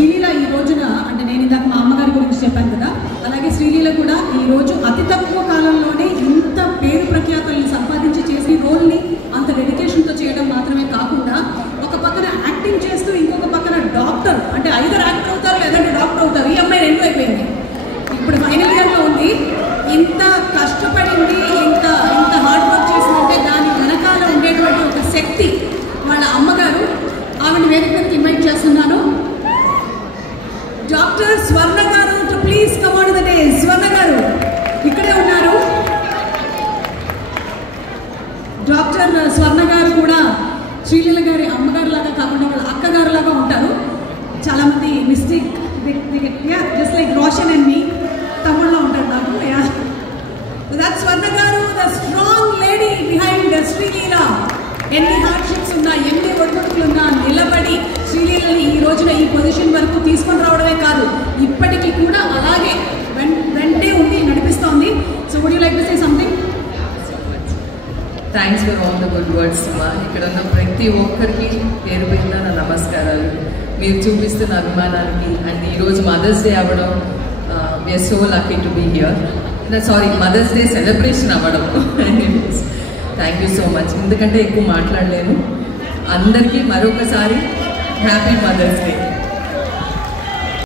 శ్రీలీల ఈ రోజున అంటే నేను ఇందాక మా అమ్మగారి గురించి చెప్పాను కదా, అలాగే శ్రీలీల కూడా ఈ రోజు అతి తక్కువ కాలంలోనే ఇంత పేరు ప్రఖ్యాతుల్ని సంపాదించి చేసి రోల్ని అంత డెడికేషన్తో చేయడం మాత్రమే కాకుండా ఒక పక్కన యాక్టింగ్ చేస్తూ ఇంకొక పక్కన డాక్టర్ అంటే ఐదర్ యాక్టర్ అవుతారు లేదంటే డాక్టర్ అవుతారు. ఈ అమ్మాయి రెండు అయిపోయింది, ఇప్పుడు ఫైనల్ ఇయర్లో ఉంది. ఇంత కష్టపడింది, ఇంత హార్డ్ వర్క్ చేసిందంటే దాని వెనకాల ఉండేటువంటి ఒక శక్తి వాళ్ళ అమ్మగారు. ఆవిడ వేదిక మీదకి ఇన్వైట్ చేస్తున్నాను. డాక్టర్ స్వర్ణ గారు to please come on the days. స్వర్ణ గారు ఇక్కడే ఉన్నారు. డాక్టర్ స్వర్ణ గారు కూడా శ్రీలీల గారి అమ్మగారు లాగా కాకుండా వాళ్ళ అక్కగారు లాగా ఉంటారు. చాలా మంది mistake just like Roshan and మీ తమ్ముళ్ళలో ఉంటారు నాకు. That's Swarna garu, the strong lady behind Sreeleela. ఎన్ని హార్డ్షిప్స్ ఉన్నా, ఎన్ని ఒడిదుడుకులు ఉన్నా నిలబడి శ్రీలీలని ఈ రోజున ఈ పొజిషన్ వరకు తీసుకొని రావడమే కాదు, ఇప్పటికీ కూడా అలాగే వెంటే ఉండి నడిపిస్తోంది. So would you like to say something? Thanks for all the good words అమ్మా. ఇక్కడ ఉన్న ప్రతి ఒక్కరికి పేరు పేరున నా నమస్కారాలు. మీరు చూపిస్తున్న అభిమానానికి అండ్ ఈరోజు మదర్స్ డే అవ్వడం, we are so lucky to be here. Sorry, mother's day celebration అవ్వడం. Thank you so much. ఎందుకంటే ఎక్కువ మాట్లాడలేను. అందరికీ మరొకసారి హ్యాపీ మదర్స్ డే.